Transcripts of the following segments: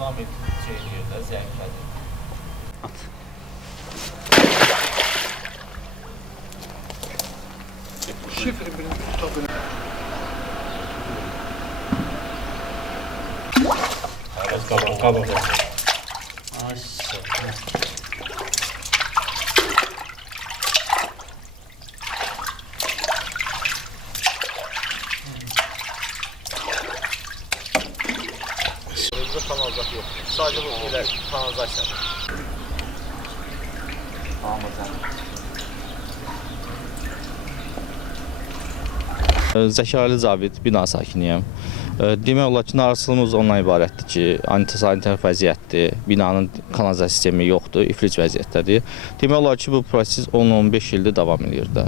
Parlament yerdə zəiflədir. At. Şifre birini tuta bilir. Qabaq. Ay, Burada kanalizasiya yoxdur. Sadəcə bu belə kanalizasiyadır. Zəki Ali Cavid, bina sakiniyəm. Demək olar ki, narazılığımız ondan ibarətdir ki, antisanitar vəziyyətdir, binanın kanalizasiya sistemi yoxdur, iflic vəziyyətdədir. Demək olar ki, bu proses 10-15 ildir davam edir də.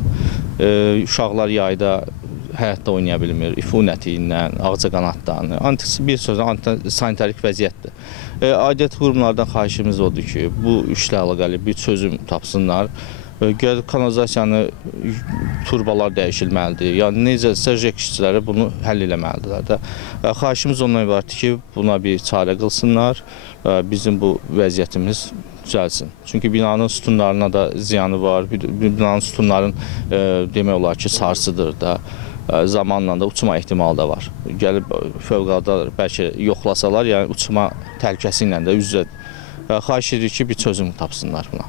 Uşaqlar yayda həyatda oynaya bilmir, ifunəti ilə, ağcaqanaddan, bir sözlə antisanitarik vəziyyətdir. Aidiyyəti qurumlardan xahişimiz odur ki, bu işlə əlaqəli bir çözüm tapsınlar. Kanalizasiyanı turbalar dəyişilməlidir. Yəni necəsə JEK işçiləri bunu həll eləməlidirlər də. Xahişimiz ondan ibarətdir ki, buna bir çarə qılsınlar, bizim bu vəziyyətimiz düzəlsin. Çünki binanın sütunlarına da ziyanı var, binanın sütunların demək olar ki, sarsıdır da. Zamanla da uçma ehtimalı da var. Gəlib fövqəladə bəlkə yoxlasalar, yəni uçma təhlükəsi ilə də üz-üzədir. Xahiş edirik ki, bir çözüm tapsınlar buna.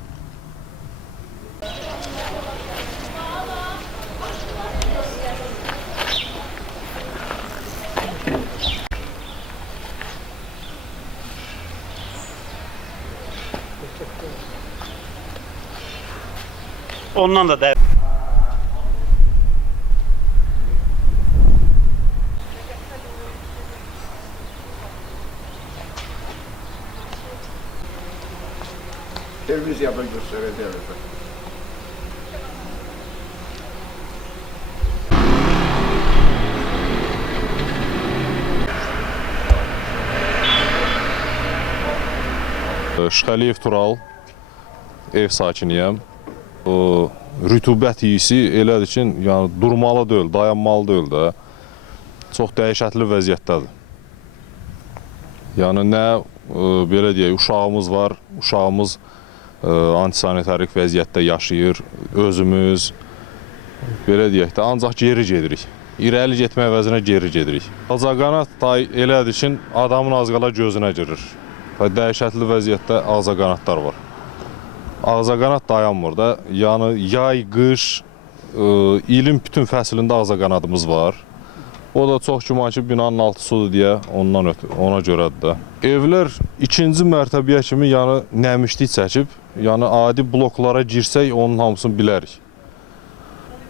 ondan da dəv. Televizya yapar gösterir. Şıxəliyev Tural, ev sakiniyəm. Rütubət hissi elədir ki, yəni durmalı deyil, dayanmalı deyil də. Çox dəhşətli vəziyyətdədir. Yəni nə belə deyək, uşağımız var, uşağımız antisanitarik vəziyyətdə yaşayır, özümüz belə deyək də, ancaq geri gedirik. İrəli getmək əvəzinə geri gedirik. Ağcaqanad elədir ki, adamın az qala gözünə girir. Dəhşətli vəziyyətdə ağcaqanadlar var. Ağcaqanad dayanmır da, yəni yay, qış, ilin bütün fəslində ağcaqanadımız var. O da çox güman ki, binanın altı sudur deyə ona görədir də. Evlər ikinci mərtəbəyə kimi yəni nəmişlik çəkib, yəni adi bloklara girsək onun hamısını bilərik.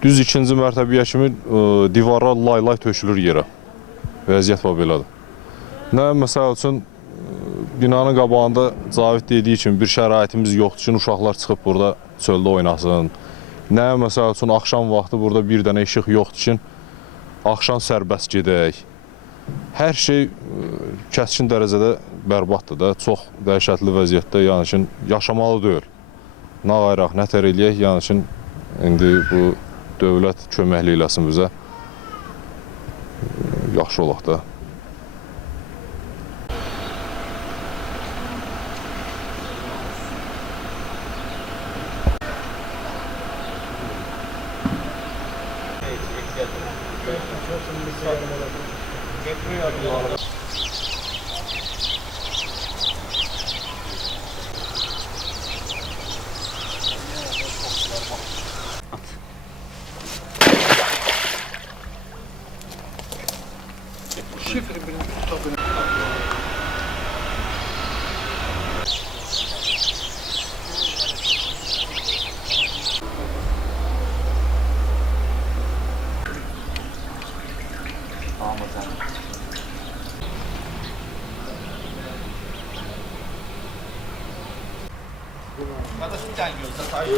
Düz ikinci mərtəbəyə kimi divara lay-lay tökülür yerə. Vəziyyət var belədir. Nə məsəl üçün binanın qabağında Cavid dediyi kimi bir şəraitimiz yoxdur ki, uşaqlar çıxıb burada çöldə oynasın. Nə məsəl üçün axşam vaxtı burada bir dənə işıq yoxdur ki, axşam sərbəst gedək. Hər şey kəskin dərəcədə bərbaddır da, çox dəhşətli vəziyyətdə, yəni ki, yaşamalı deyil. Nə ayraq, nə tər eləyək, yəni ki, indi bu dövlət köməkli eləsin bizə, yaxşı olaq da. Şifre birini tuta bilir. Qardaş bir dənə gözlə, sayı.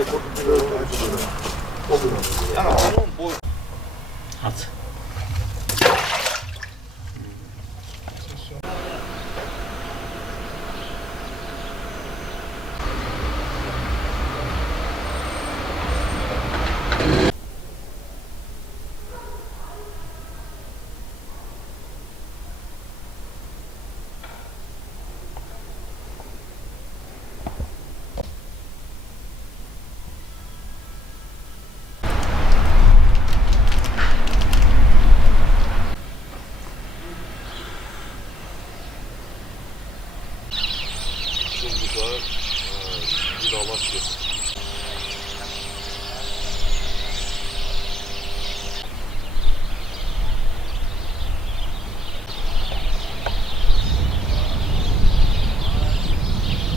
Yəni onun boyu. At. Güzel. Vidalaşır.